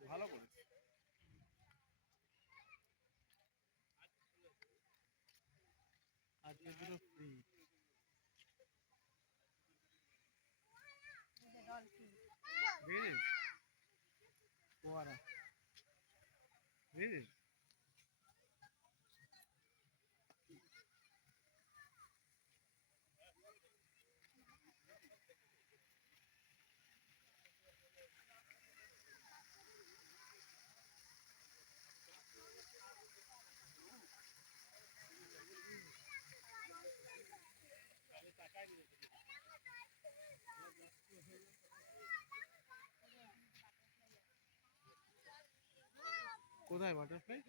ভালো করেছে। আজকে পুরো ফ্রি। বুঝেছিস ফোয়ারা, বুঝেছিস? কোথায় বাটারফ্লাই?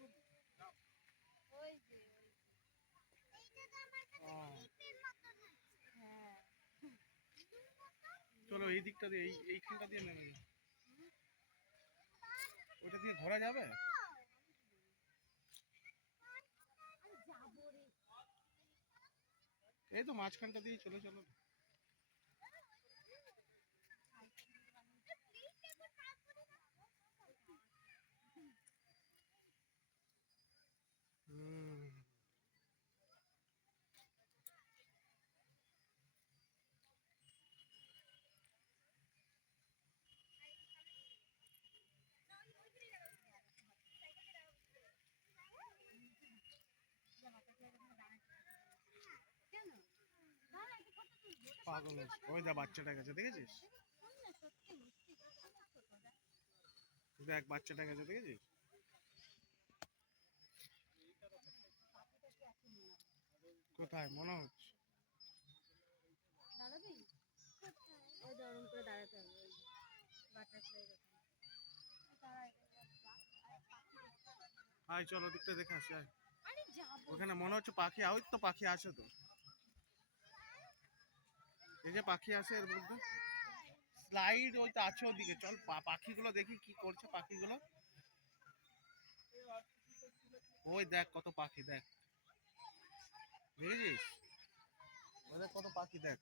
চলো এই দিকটা দিয়ে, এইখানটা দিয়ে নেমে যাও। ওইটা দিয়ে ঘোরা যাবে? এই তো মাঝখানটা দিয়ে চলো চলো। হুম। পাগল হচ্ছে। ওই দা বাচ্চাটা গেছে, দেখেছিস? দেখ বাচ্চাটা গেছে, দেখেছিস? কোথায় মনে হচ্ছে? আয় চলো ওদিকটা দেখে আসি আয়। ওখানে মনে হচ্ছে পাখি, ওই তো পাখি আছে তো। এই যে পাখি আছে এর মধ্যে। স্লাইড ওইটা আছে ওদিকে, চল পাখিগুলো দেখি কি করছে পাখিগুলো। ওই দেখ কত পাখি, দেখ দেখেছিস? ওই দেখ কত পাখি, দেখ।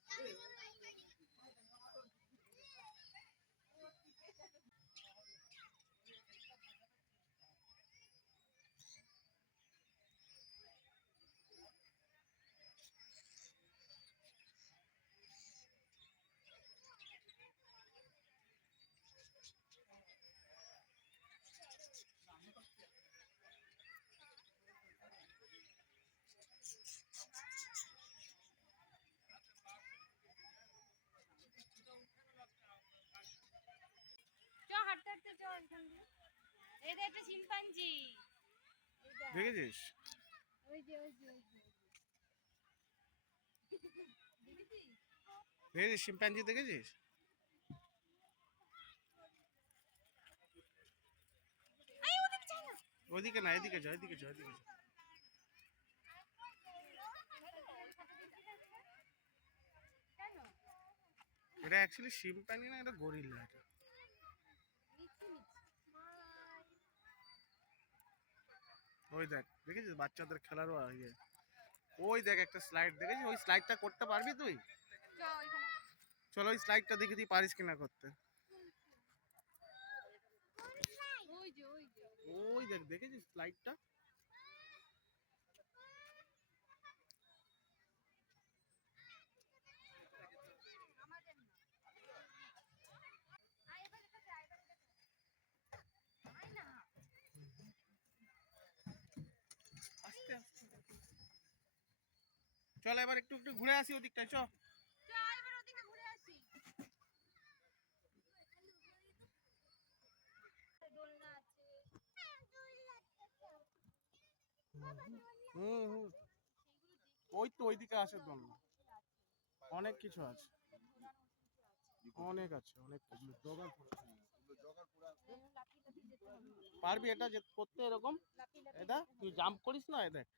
দেখেছিস? দেখেছিস শিম্পাঞ্জি, দেখেছিস? ওইদিকে না, এদিকে যা, এদিকে যা, এদিকে যা। এটা অ্যাকচুয়ালি শিম্পাঞ্জি না, এটা গরিলা। এটা ওই দেখ, দেখেছিস বাচ্চাদের খেলারও ইয়ে। ওই দেখ একটা স্লাইড, দেখেছিস? ওই স্লাইডটা করতে পারবি তুই? চলো ওই স্লাইডটা দেখে তুই পারিস কিনা করতে। ওই দেখ, দেখেছিস স্লাইডটা? আস্তে আস্তে চল এবার একটু একটু ঘুরে আসি ওদিকটায়, চ। হুম হুম, ওই তো ওইদিকে আছে দোলনা, অনেক কিছু আছে, অনেক আছে, অনেক কিছু। পারবি এটা যে করতে এরকম? এটা তুই জাম্প করিস না, এ দেখ।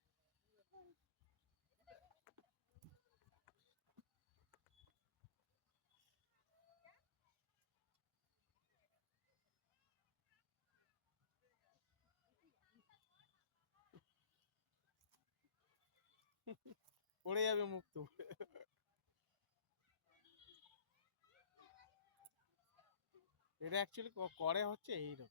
পড়ে যাবে মুখ তো। এটা অ্যাকচুয়ালি করে হচ্ছে এইরকম।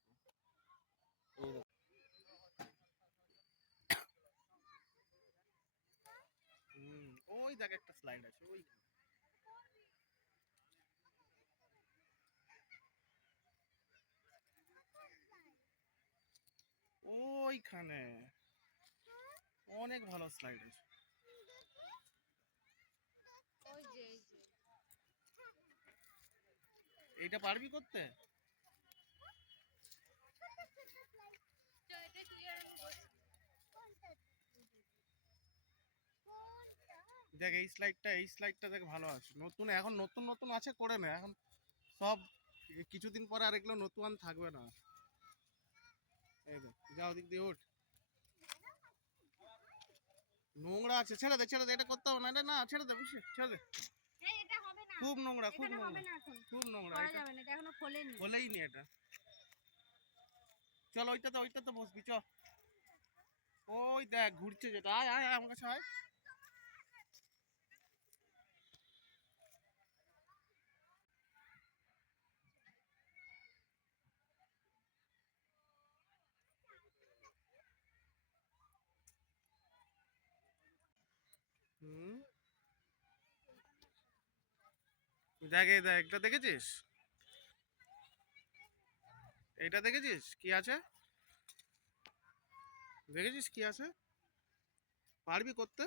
ওই দেখ একটা স্লাইড আছে ওই ওইখানে অনেক ভালো স্লাইড আছে। এইটা পারবি করতে? দেখ এই স্লাইডটা দেখ ভালো আছে, নতুন এখন নতুন নতুন আছে, করে না এখন সব কিছুদিন পরে আর এগুলো নতুন থাকবে না। এই দেখ যা ওদিক দিয়ে ওঠ, নোংরা আছে, ছেড়ে দে ছেড়ে দে, এটা করতে হবে না, এটা না ছেড়ে দে, বুঝছিস, ছেড়ে দে। খুব নোংরা খুব নোংরা খুব নোংরা, খোলেই নি এটা। চল ওইটাতে বসবি, চ ওই দেখ ঘুরছে যেটা, আয় আয় আয় আমার কাছে আয়। হুম দেখ এই দেখ, এটা দেখেছিস, এইটা দেখেছিস কি আছে, দেখেছিস কি আছে, পারবি করতে?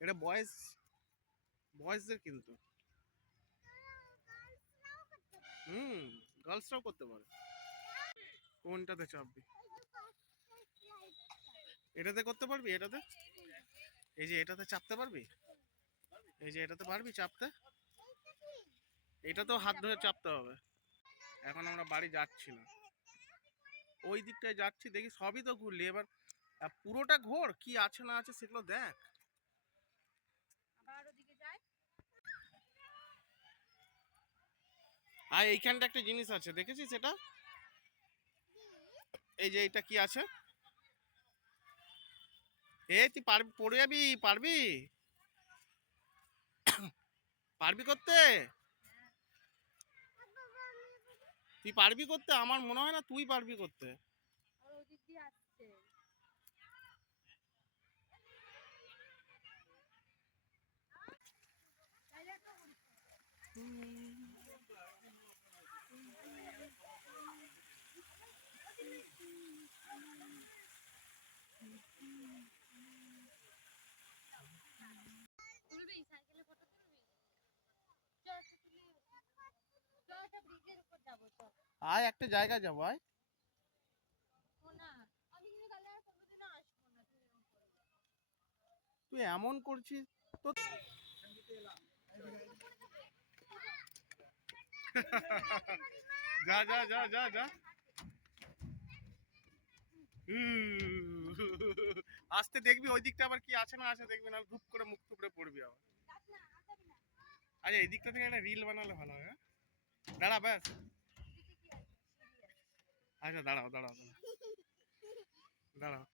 এটা বয়েজদের কিন্তু, গার্লসরাও করতে পারে। কোনটাতে চাপবি? এটাতে করতে পারবি? এটাতে, এই যে এটাতে চাপতে পারবি? এই যে এটাতে পারবি চাপতে? এটাতেও হাত ধরে চাপতে হবে। এখন আমরা বাড়ি যাচ্ছি না, ওই দিকটায় যাচ্ছি, দেখি সবই তো ঘুরলি, এবার পুরোটা ঘোর, কি আছে না আছে সেগুলো দেখ। আর এইখানটা একটা জিনিস আছে, দেখেছিস এটা? এই যে এটা কি আছে, তুই পারবি, পড়ে যাবি, পারবি? পারবি করতে? তুই পারবি করতে? আমার মনে হয় না তুই পারবি করতে। আয় একটা জায়গায় যাবো, আয়। তুই এমন করছিস তো। যা যা যা যা যা, আসতে দেখবি ওই দিকটা আবার কি আছে না আছে দেখবি, না ধূপ করে মুখ টুকরে পড়বি আবার। আচ্ছা এই দিকটা থেকে একটা রিল বানালে ভালো হয়, হ্যাঁ? দাঁড়া ব্যাস, আচ্ছা দাঁড়াও দাঁড়াও দাঁড়াও দাঁড়াও।